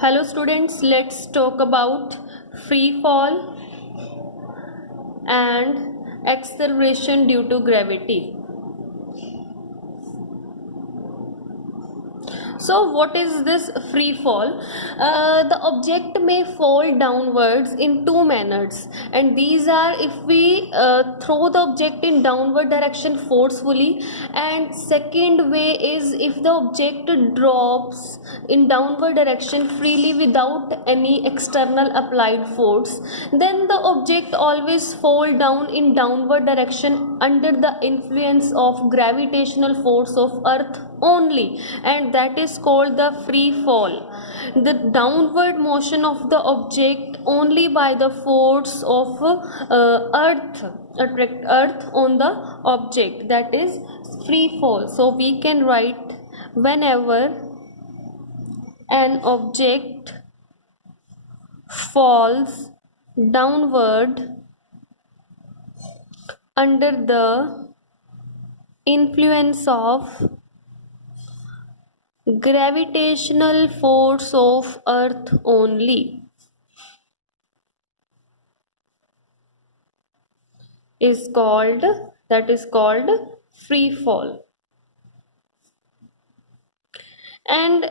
Hello students, let's talk about free fall and acceleration due to gravity. So what is this free fall? The object may fall downwards in two manners, and these are if we throw the object in downward direction forcefully, and second way is if the object drops in downward direction freely without any external applied force. Then the object always fall down in downward direction under the influence of gravitational force of earth only, and that is called the free fall. The downward motion of the object only by the force of earth attract earth on the object, that is free fall. So we can write whenever an object falls downward under the influence of gravitational force of earth only is called free fall. And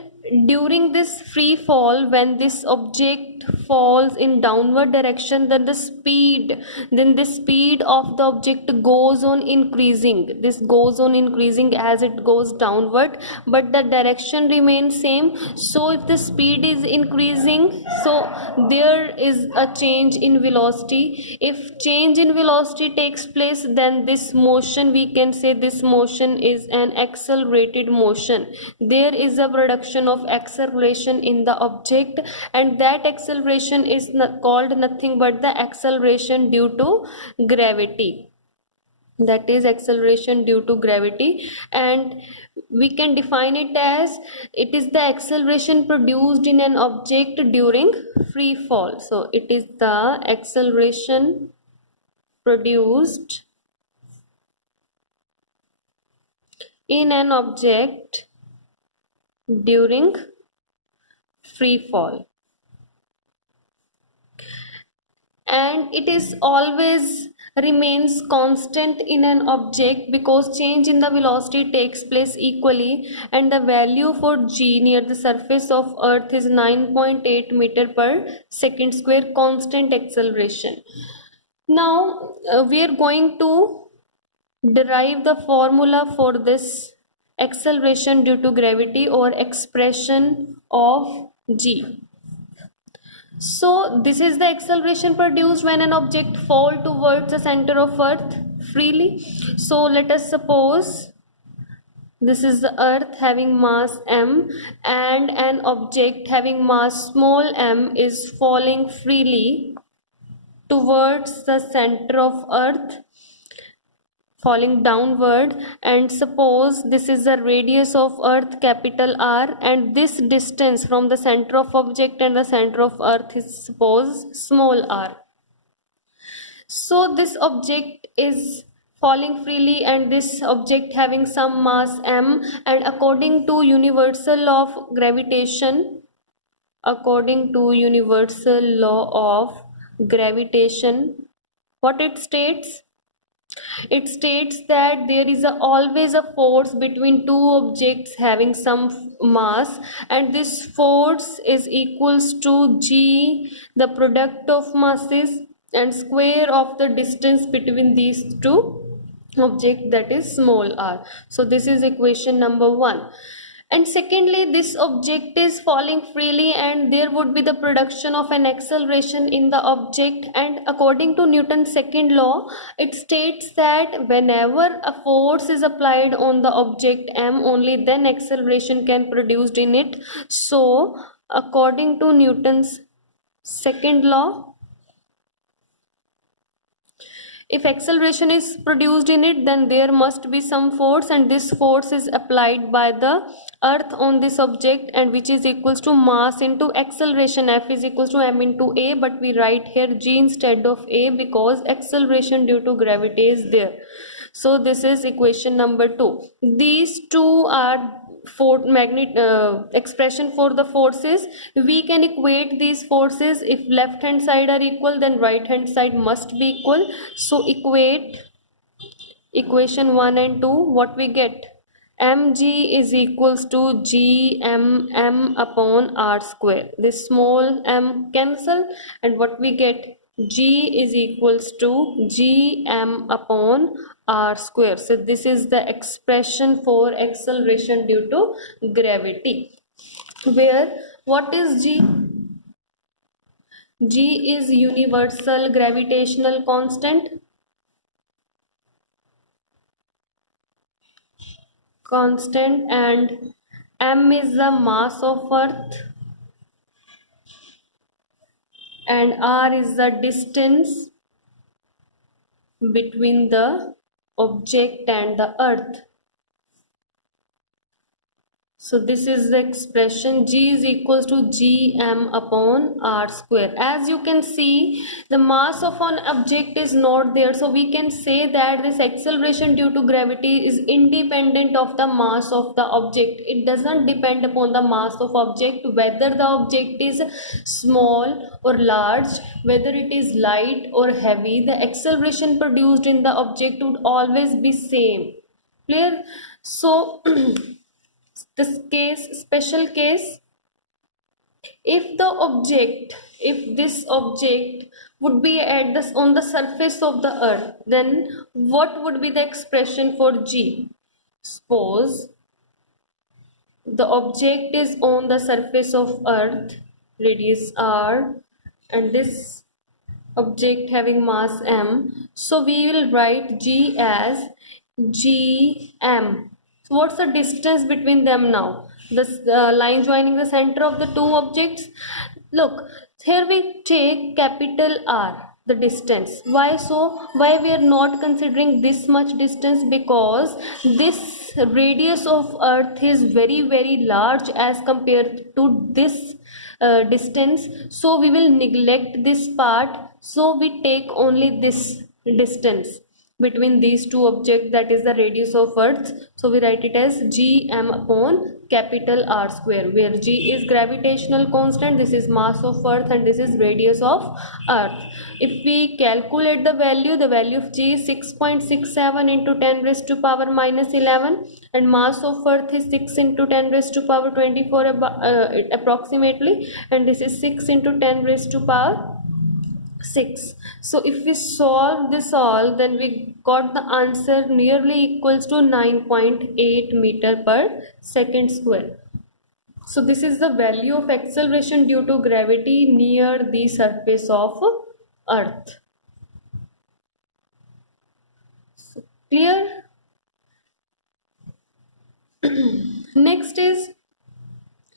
during this free fall, when this object falls in downward direction, then the speed of the object goes on increasing. This goes on increasing as it goes downward, but the direction remains same. So if the speed is increasing, so there is a change in velocity. If change in velocity takes place, then this motion, we can say this motion is an accelerated motion. There is a production of acceleration in the object, and that acceleration is called nothing but the acceleration due to gravity. That is acceleration due to gravity, and we can define it as it is the acceleration produced in an object during free fall. So it is the acceleration produced in an object during free fall, and it is always remains constant in an object because change in the velocity takes place equally, and the value for g near the surface of earth is 9.8 meter per second square constant acceleration. Now we are going to derive the formula for this acceleration due to gravity or expression of g. So this is the acceleration produced when an object falls towards the center of earth freely. So let us suppose this is the earth having mass m, and an object having mass small m is falling freely towards the center of earth, falling downward, and suppose this is the radius of earth capital R, and this distance from the center of object and the center of earth is suppose small r. So this object is falling freely, and this object having some mass m, and according to universal law of gravitation, what it states? It states that there is always a force between two objects having some mass, and this force is equals to g, the product of masses, and square of the distance between these two objects, that is small r. So this is equation number 1. And secondly, this object is falling freely, and there would be the production of an acceleration in the object, and according to Newton's second law, it states that whenever a force is applied on the object m, only then acceleration can produced in it. So according to Newton's second law, if acceleration is produced in it, then there must be some force, and this force is applied by the earth on this object, and which is equals to mass into acceleration. F is equals to m into a, but we write here g instead of a because acceleration due to gravity is there. So this is equation number 2. These two are for expression for the forces, we can equate these forces. If left hand side are equal, then right hand side must be equal. So equate equation 1 and 2. What we get? mg is equals to gmm upon r square. This small m cancel, and what we get? G is equals to gm upon r square. So this is the expression for acceleration due to gravity, where what is g? G is universal gravitational constant, and m is the mass of earth, and r is the distance between the object and the earth. So this is the expression. G is equals to gm upon r square. As you can see, the mass of an object is not there, so we can say that this acceleration due to gravity is independent of the mass of the object. It doesn't depend upon the mass of object, whether the object is small or large, whether it is light or heavy. The acceleration produced in the object would always be same. Clear? So this case, special case, if this object would be at this on the surface of the earth, then what would be the expression for g? Suppose the object is on the surface of earth, radius r, and this object having mass m, so we will write g as gm. So what's the distance between them now? This line joining the center of the two objects. Look, here we take capital R, the distance. Why so? Why we are not considering this much distance? Because this radius of earth is very large as compared to this distance, so we will neglect this part. So we take only this distance between these two objects, that is the radius of earth. So we write it as gm upon capital R square, where g is gravitational constant, this is mass of earth, and this is radius of earth. If we calculate the value of g is 6.67 into 10 raised to power minus 11, and mass of earth is 6 into 10 raised to power 24 approximately, and this is 6 into 10 raised to power 6. So if we solve this all, then we got the answer nearly equals to 9.8 meter per second square. So this is the value of acceleration due to gravity near the surface of earth. So, clear? Next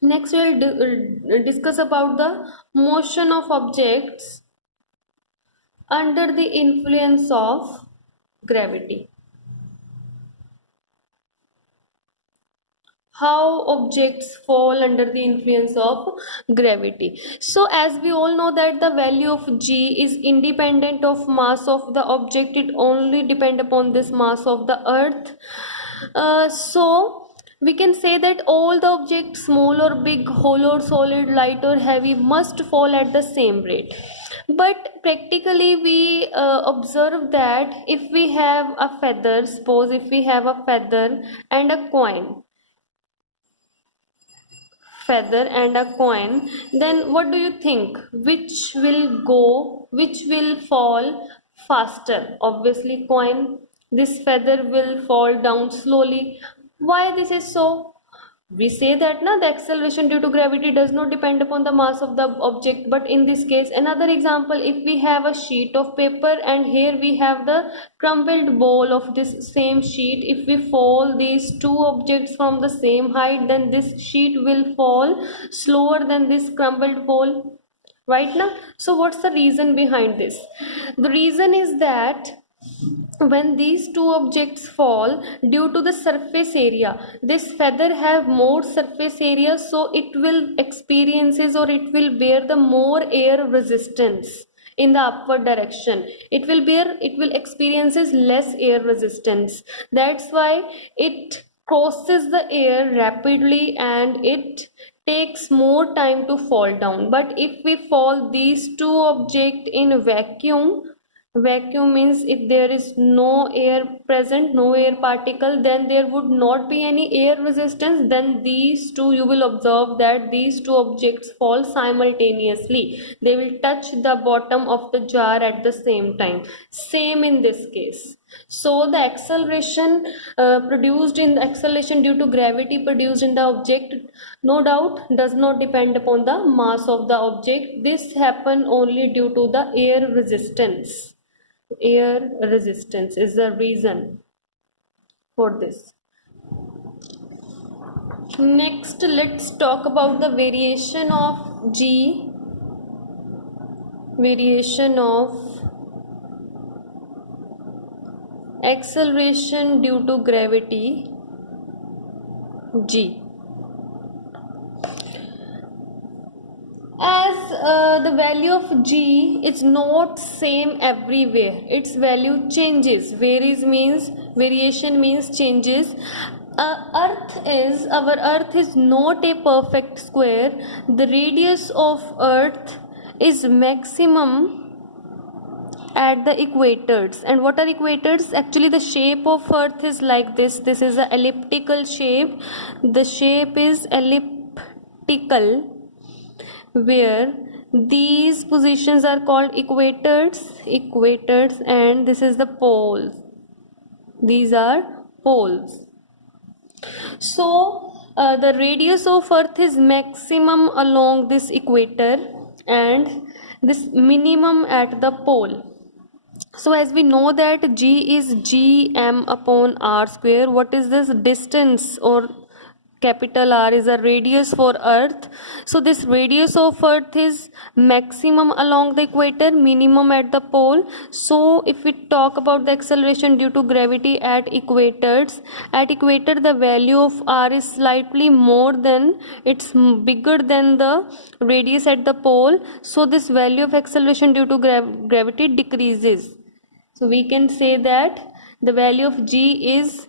we'll discuss about the motion of objects under the influence of gravity. How objects fall under the influence of gravity. So as we all know that the value of g is independent of mass of the object, it only depend upon this mass of the earth. So we can say that all the objects, small or big, hollow or solid, light or heavy, must fall at the same rate. But practically we observe that if we have a feather, suppose if we have a feather and a coin, then what do you think? Which will fall faster? Obviously coin. This feather will fall down slowly. Why this is so? We say that the acceleration due to gravity does not depend upon the mass of the object, but in this case, another example, if we have a sheet of paper and here we have the crumpled ball of this same sheet, if we fall these two objects from the same height, then this sheet will fall slower than this crumpled ball, right now? So what's the reason behind this? The reason is that when these two objects fall, due to the surface area, this feather have more surface area, so it will bear the more air resistance in the upward direction. It will experiences less air resistance. That's why it crosses the air rapidly and it takes more time to fall down. But if we fall these two objects in vacuum means if there is no air present, no air particle, then there would not be any air resistance. Then these two, you will observe that these two objects fall simultaneously. They will touch the bottom of the jar at the same time. Same in this case. So the acceleration acceleration due to gravity produced in the object, no doubt, does not depend upon the mass of the object. This happen only due to the air resistance. Air resistance is the reason for this. Next, let's talk about the variation of G. Variation of acceleration due to gravity G. As the value of G is not same everywhere, its value changes. Variation means changes. Our earth is not a perfect square. The radius of earth is maximum at the equators. And what are equators? Actually the shape of earth is like this. This is an elliptical shape. The shape is elliptical, where these positions are called equators, and this is the poles. These are poles. So the radius of earth is maximum along this equator and this minimum at the pole. So as we know that G is Gm upon r square, what is this distance, or capital R is a radius for earth. So this radius of earth is maximum along the equator, minimum at the pole. So if we talk about the acceleration due to gravity at equator, the value of R is slightly more than, it's bigger than the radius at the pole. So this value of acceleration due to gravity decreases. So we can say that the value of G is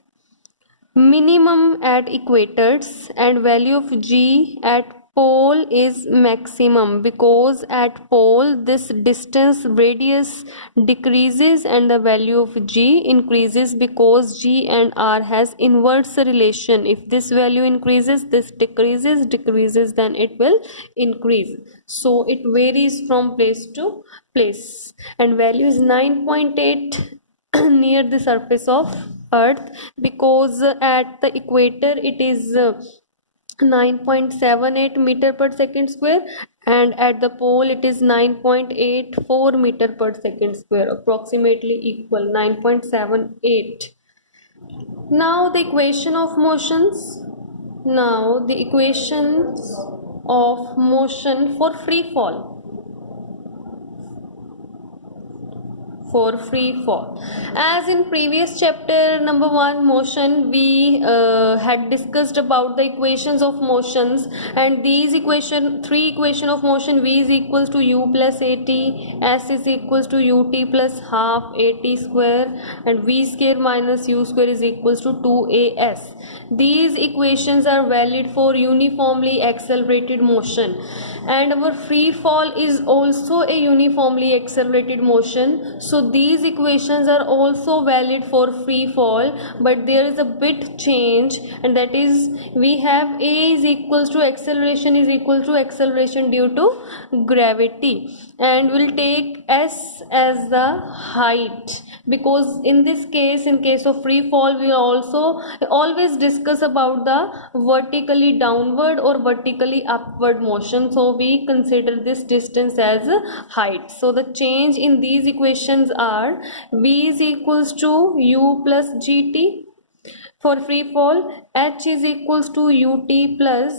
minimum at equators and value of G at pole is maximum, because at pole this distance radius decreases and the value of G increases, because G and R has inverse relation. If this value increases, this decreases, then it will increase. So it varies from place to place, and value is 9.8 near the surface of earth, because at the equator it is 9.78 meter per second square, and at the pole it is 9.84 meter per second square, approximately equal 9.78. Now the equations of motion for free fall. As in previous chapter number 1 motion, we had discussed about the equations of motions, and these three equation of motion: v is equals to u plus at, s is equals to ut plus half at square, and v square minus u square is equals to 2as. These equations are valid for uniformly accelerated motion, and our free fall is also a uniformly accelerated motion. So these equations are also valid for free fall, but there is a bit change, and that is we have a is equals to acceleration due to gravity, and we'll take s as the height, because in this case, in case of free fall, we also always discuss about the vertically downward or vertically upward motion. So we consider this distance as height. So the change in these equations are: v is equals to u plus gt for free fall, h is equals to ut plus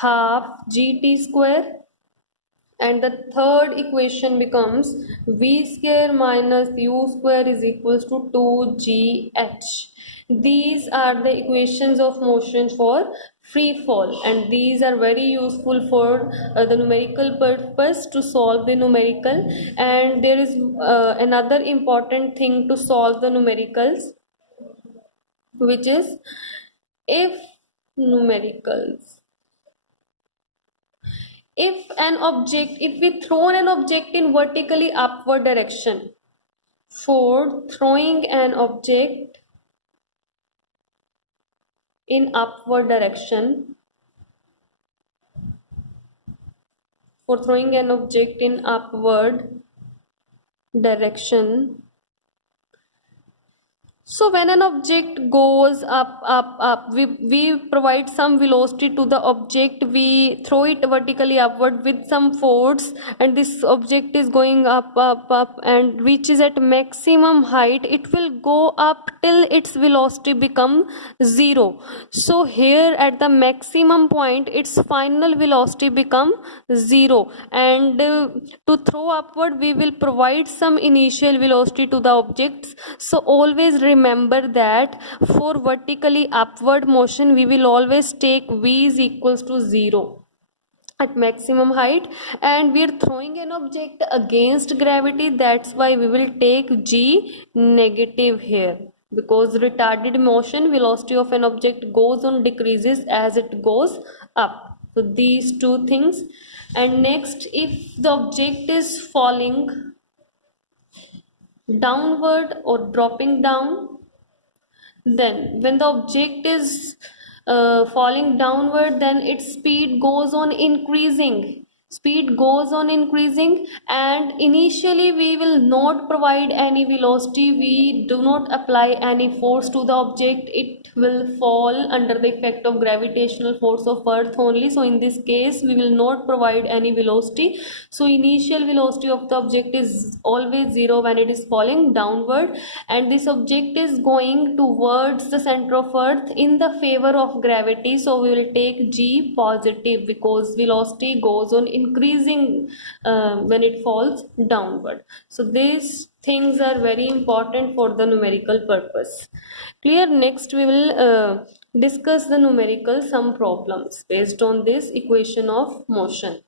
half gt square, and the third equation becomes v square minus u square is equals to 2gh. These are the equations of motion for free fall, and these are very useful for the numerical purpose, to solve the numerical. And there is another important thing to solve the numericals, which is If numericals, if we throw an object in vertically upward direction, for throwing an object in upward direction, for throwing an object in upward direction. So when an object goes up, we provide some velocity to the object, we throw it vertically upward with some force, and this object is going up and reaches at maximum height. It will go up till its velocity become zero. So here at the maximum point, its final velocity become zero, and to throw upward we will provide some initial velocity to the objects. So always remember that for vertically upward motion we will always take v is equals to 0 at maximum height, and we are throwing an object against gravity, that's why we will take g negative here, because retarded motion velocity of an object goes on decreases as it goes up. So these two things. And next, if the object is falling downward or dropping down, then when the object is falling downward, then its speed goes on increasing, and initially we will not provide any velocity, we do not apply any force to the object, it will fall under the effect of gravitational force of earth only. So in this case we will not provide any velocity. So initial velocity of the object is always 0 when it is falling downward, and this object is going towards the center of earth in the favor of gravity, so we will take g positive, because velocity goes on increasing when it falls downward. So these things are very important for the numerical purpose. Clear? Next we will discuss the numerical sum problems based on this equation of motion.